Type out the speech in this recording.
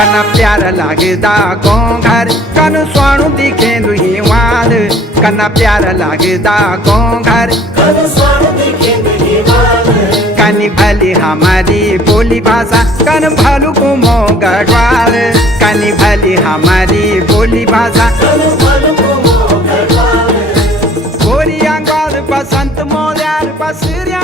कना प्यार लागदा गोंघर कन स्वाणु दिखे दुही वाल कना प्यार लागदा गोंघर कनी भली हमारी बोली भाषा कन भलु कुमो गढ़वाल कनी भली हमारी बोली भाषा गोरिया गाल बसंत मोल्यार बसरिया